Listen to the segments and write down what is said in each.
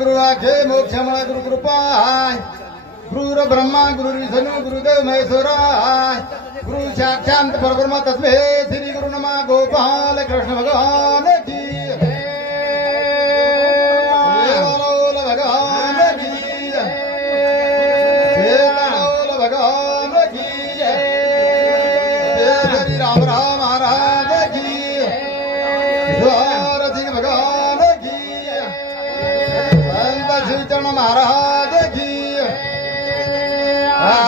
गुरु आखे मोक्ष मला गुरु कृपाय गुरु ब्रह्मा गुरु विष्णु गुरुदेव महेश्वराय गुरु साक्षात परब्रह्म तस्मै श्री गुरु नमा गोपाल कृष्ण भगवान की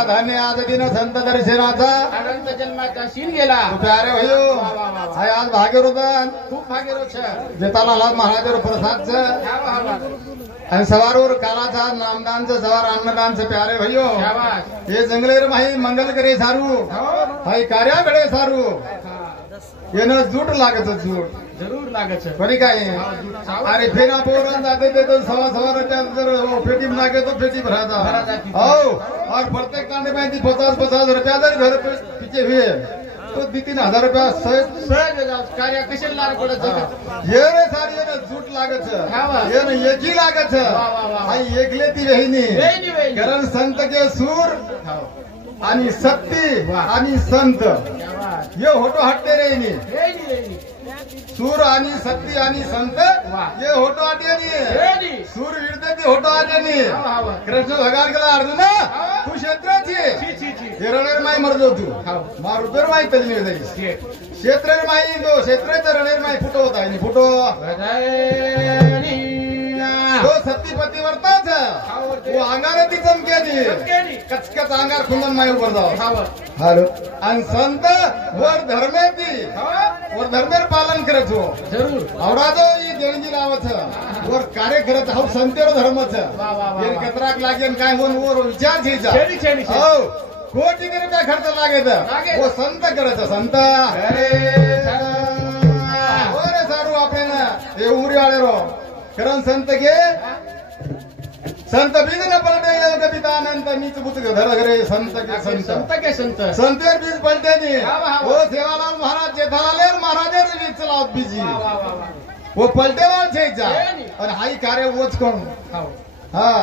धन्यवाद दिन संत दर्शनाचा अनंत जन्माचा शीन गेला प्यारे भयो हाय आज भाग्यवृतन खूप भाग्यवृक्ष जेतालाल महाराज प्रसाद आणि सवारवर कालाचा नामदानचं सवार अन्नदानचं प्यारे भयो हे जंगलेर माही मंगल करे सारू हाय कार्याकडे सारू येणं जूट लागत जूट जरूर लागत बरी काय अरे फेरा पोरण जाते ते तो सवा फेटी लागे तो फेटी भराता और प्रत्येक कांडे में 50-50 रुपया दर घर पीछे हुए तो 2-3 रुपया सहज कार्य कशे लाग पडत ये रे सारी ये जूट लागत ये न एकी लागत हाय एकले ती वेहिनी कारण संत के सूर आणि सत्ती आणि संत ये होतो हट्टे रे सूर आणि सत्ती आणि संत ये होतो आटे सूर विरते ती होतो आटे कृष्ण भगवान गेला अर्जुन तू क्षेत्राची रणेर माई मरजो तू मा रुपेर माई तजली होती क्षेत्रेर माई जो क्षेत्रेचं रणेर माई फुटो होता फुटो तो सत्ती पतिवर्ताच वो अंगार ती चमकेली कचकच अंगार खुंदन माई उभर जाव हालो आणि संत वर धर्मे ती वर धर्मेर पालन करत हो जरूर आवडा जो ही देणगी लावत वर कार्य करत हो संतेर धर्मच ये कतराक लागेन काय होऊन वर विचार घ्यायचा हो कोटी रुपया खर्च लागेल वो संत करत संत रे सारू आपल्याला हे उमरी आले रो कारण संत घे संत बीज न पलटे कपितानंत नीच बुत धर घरे संत के संत संतेर बीज पलटे नी वो सेवालाल महाराज जेठालाल महाराजेर बीज चलावत बीजी वो पलटे वाल छेजा और हाई कार्य वोच कोण हाँ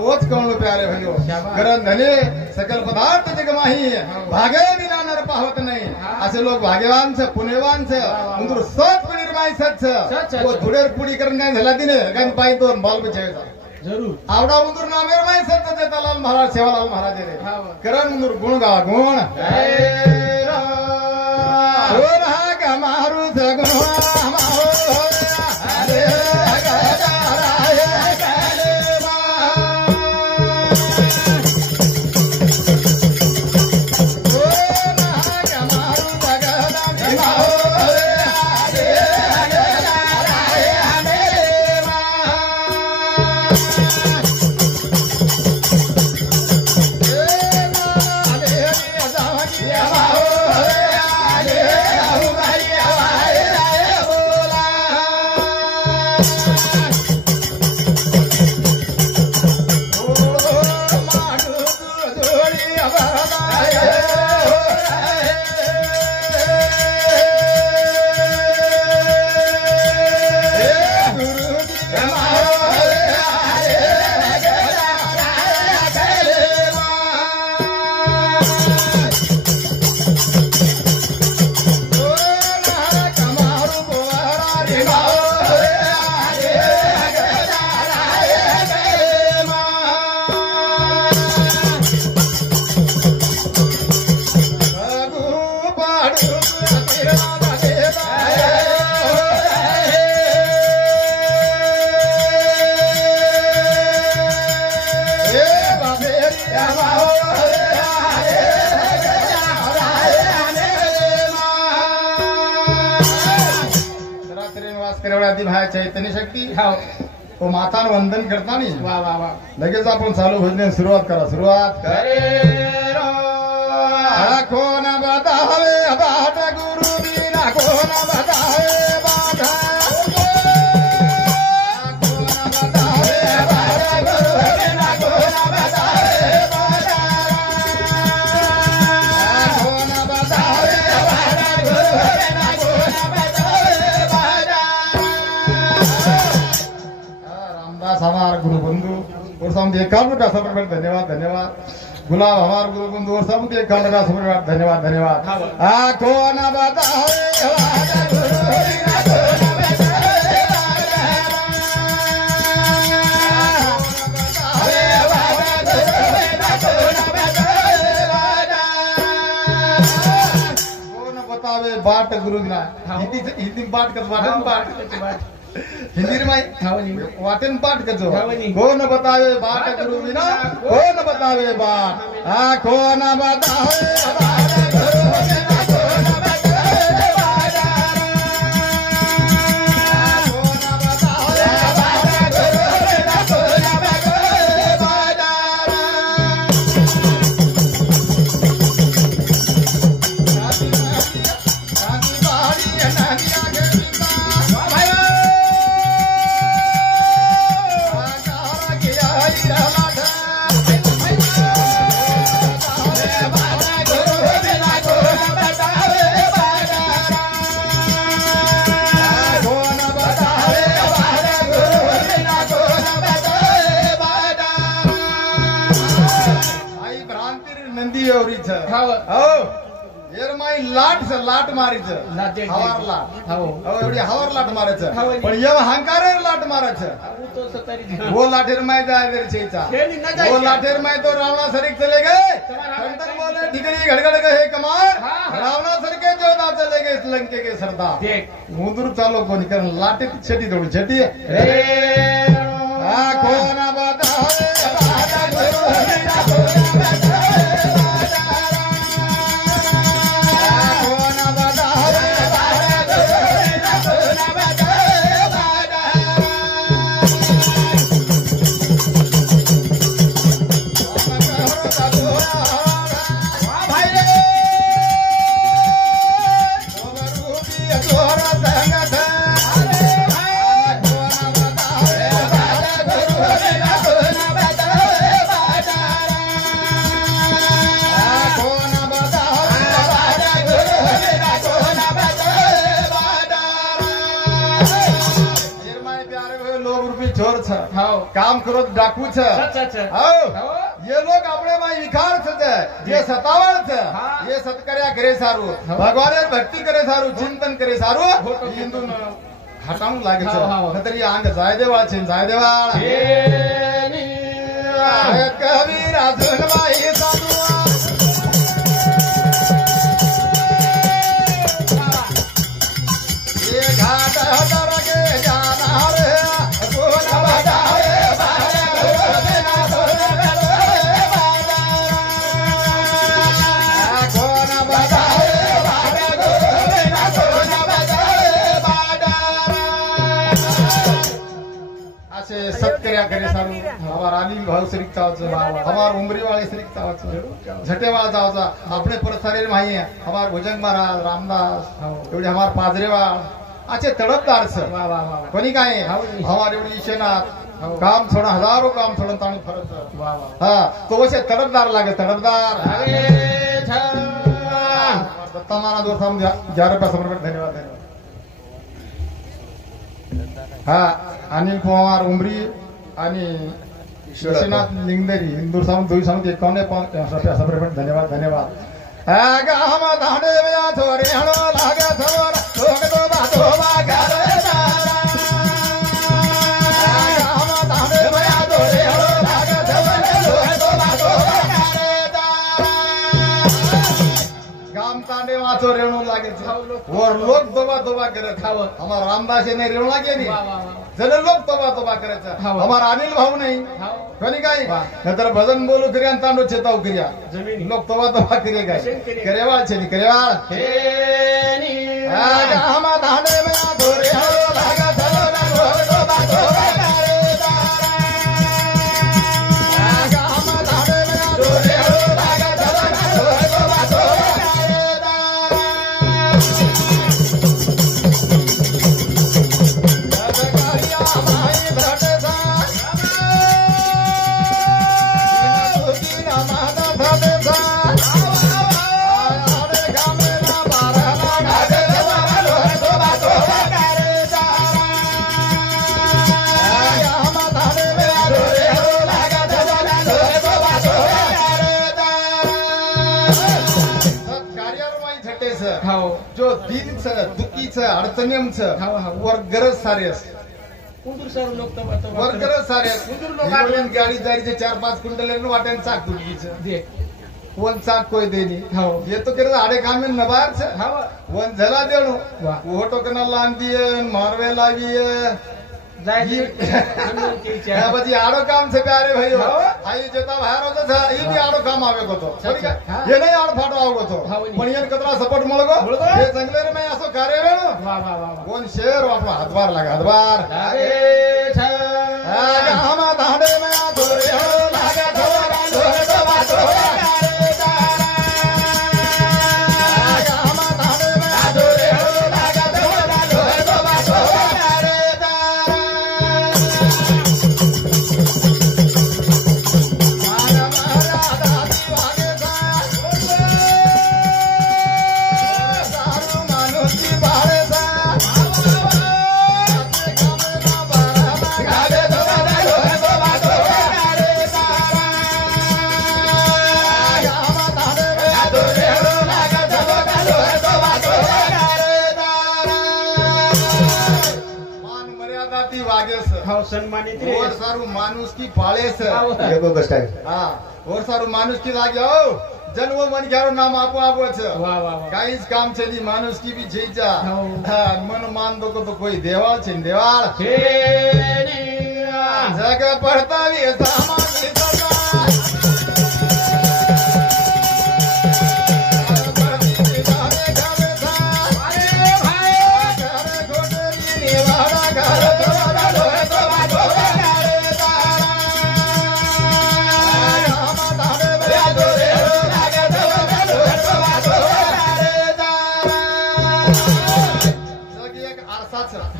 वोच कोण प्यारे भयो कारण धने सकल पदार्थ जग माही भागे बिना नर पावत नाही असे लोक भाग्यवान छ पुण्यवान छ उंदर सत निर्माय सच वो धुडेर पुडी करून काय झाला दिने गण पाई दोन बाल बचायचा जरूर आवडा उंदूर नामेर माई संत जेतालाल महाराज सेवालाल महाराज रे करण उंदूर गुण गा गुण हा का मारू सगुण माहो अरे चैतन्य शक्ती तो माता वंदन करता नाही वा वा वा लगेच आपण चालू भजन सुरुवात करा सुरुवात कोण बतावे बाट गुरु बिना कोण बतावे बाट हमारा गुरु बंधु और सामने एकांत का समर्पण धन्यवाद धन्यवाद गुलाब हमारा गुरु बंधु और सामने एकांत का समर्पण धन्यवाद धन्यवाद आखो न बताए बाट गुरु ना हिंदी बाट कर वाटन बाट हिंदी में वाटन बाट कर जो कौन बतावे बाट गुरु बिना कौन बतावे बाट कौन बतावे लाट मारायचं हवार लाट एवढी हवार लाट मारायचं पण एवढं हंकार लाट मारायचं वो लाठेर माय जाय वो लाठेर माय तो रावणा सरीक चले गए कंटन बोले ठिकरी घडघड हे कमार रावणा सरके जोधा चले गए लंके के सरदार मुदूर चालो कोणी कारण लाटे छटी थोडी छटी कोणा बतावे काम करो डाकू ये लोग अपने में विकार ये सतावड़ ये सत्कर्या करे सारू भगवान भक्ति करे सारू चिंतन करे सारू हिंदू हटाऊ लागे नंतर ये अंग जायदेवाळ जायदेवाळ कबीर अजून बाई सारू ये घाट हटर के जाना रे सत्कर्या करे सारू हमार अनिल भाऊ श्रीक हमार उमरी वाले श्रीक झटेवाळ जावचा अपने परसारे माही हमार भुजंग महाराज रामदास एवढे हमार पाजरेवाळ अच्छे तडपदार कोणी काय हमार एवढी ईशनाथ काम थोड़ा हजारों काम थोड़ा ताणू फरक हाँ तो वैसे तड़पदार लागे तड़पदार दत्तामाना दोर सामने 11 रुपया समर्पण धन्यवाद धन्यवाद हाँ अनिल कुमार उमरी आणि शिवसेनाथ लिंगदरी हिंदू सामून 51 रुपया समर्पण धन्यवाद धन्यवाद गाम धाणे में थोरे हणो लागे थोर लोग तो बातो बागर वाचो रेणू लागे और लोक दोबा दोबा करत हमारा रामदास ने रेणू लागे नहीं चले लोक दोबा दोबा करायचा हमारा अनिल भाऊ नाही कोणी काय नंतर भजन बोलू करिया तांडो चेताव करिया लोक दोबा दोबा करिया काय करेवाळ छे करेवाळ हे नी हम धाने में दोरे हो लागा चलो ना दोबा दोबा दुखीचं अडचणींचं हो, हो. वर गरज सारे असते कुंदूर सर्व लोक वर गरज सारे कुंदूर लोक असते गाडी जायचे 4-5 क्विंटल वाट्याने चाक तुटकीचं दे वन चाक कोय देनी हो येतो केलं आडे कामे न बाहेरचं हा वन झला देणो वा. ओटो कना लांदिये मारवे लाविये जाय હા પછી આડો કામ છે પ્યારે ભાઈઓ હા. આઈ જતા બહાર હોતો છે ઈ બી આડો કામ આવે ગયો તો સાચી. હા. એ નહીં આડ ફાટો આવ ગયો હા, ઓય. પણ એને કતરા સપોર્ટ મળગો મળગો. એ જંગલે રે મે આસો કાર્ય વેણો વાહ વાહ વાહ કોણ શેર આપણો હાથવાર લાગે હાથવાર લાગે છે આ ગામા દાડે મે આ ધોરે હો લાગે ધોરા ધોરે તો વાતો ગામા દાડે મે આ ધોરે હો લાગે ધોરા ધોરે તો વાતો हाव सन्मानित रे और सारू माणूस की पाळेस हाव. येतो दष्ट आहे हा और सारू माणूस की लागे हो जन्म मन घ्यारो नाम आपो आपो छ वाह वाह वाह काहीच काम छेली माणूस की बी छेचा हाव. हा मन मान दो तो कोई देवाळ छे न देवाळ हे निया जग पडतावी सामानी सदा अरे भाई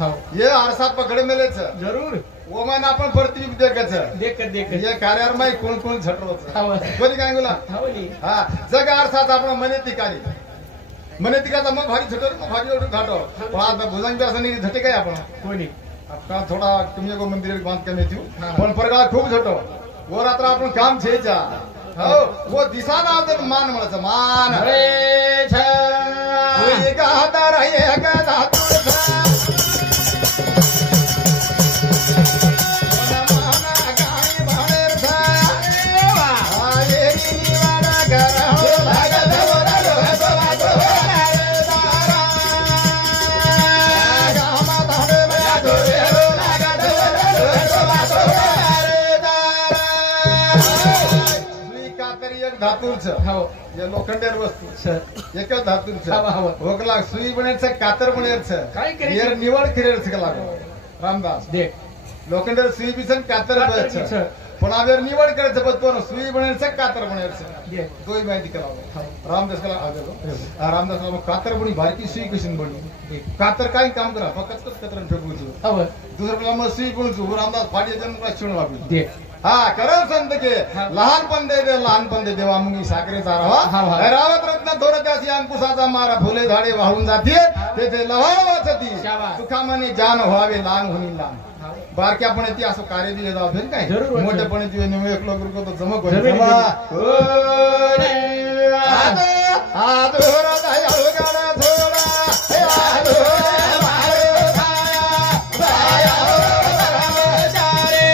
हाव ये आरसा पकड़े मेले छ जरूर ओमान आपण परती देखाच देख देख ये कार्यार माई कोण कोण झटरोच हाव कोणी काय बोला हावली हा जग आरसात आपण मने तिकाली मने तिकाचा मग भारी झटो मग भारी एवढं घाटो पण आता भुजंग असं नाही झटे काय आपण कोणी आपका थोडा तुम्ही को मंदिर बांध कमी थी हा. पण परगाळ खूप झटो वो रात्र आपण काम छेचा हो वो दिसा ना तर मान म्हणायचं मान अरे छ कोई गाता रहे का धातुर धातूरच हाव या लोखंडेर वस्तू सर एकच धातूरच हाव, हाव. होकला सुई बनायचं कातर बनायचं काय करायचं? येर निवड किरेच का लागो रामदास देख लोखंडेर सुई बिसन कातर कातर बनायचं बिसन. पण आवेर निवड करायचं पण तो सुई बनायचं कातर बनायचं देख तोही माहिती करावं रामदास कला रामदास मग कातर बनी बारकी सुई कशी बनी कातर काय काम करा फक्त कतरन फेकूची हाव दुसरं मग सुई बनू रामदास फाटी जन्म शिवण लागली देख हा करव संत के हा. लहानपण दे दे लहानपण दे देवा मुंगी साखरेचा रवा हा, हा. रावत रत्न दोरत्यासी अंकुशाचा मारा फुले झाडे वाहून जाते तेथे लहान वाचती शाबास. सुखामाने जान व्हावे लहान होणी लहान हाव बारक्यापणे ती असं कार्य दिले जाऊ फेर काय जरूर वाचन. मोठेपणे ती निवळ एक लोक रुको तो जमक होईल. जमीन जमा. ओरे आदोरा दयाळू गाडा थोडा हे आदोरा मारे खाया दया ब्रह्मचारी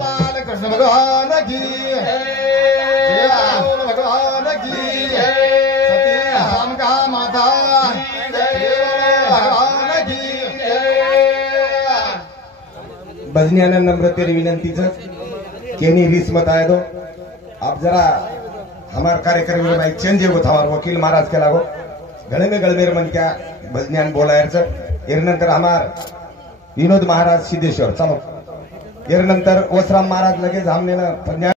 भगवान की भगवान की सती का माता भगवान की भजनियानं नम्रतेने विनंतीचं केनी रीस मत आहे तो आप जरा हमार कार्यक्रम में भाई चेंज होत हमार वकील महाराज के लागो गळमेर मन क्या भजन्यान बोलायचं नंतर हमार विनोद महाराज सिद्धेश्वर चलो नंतर ओसराम महाराज लगेच हमने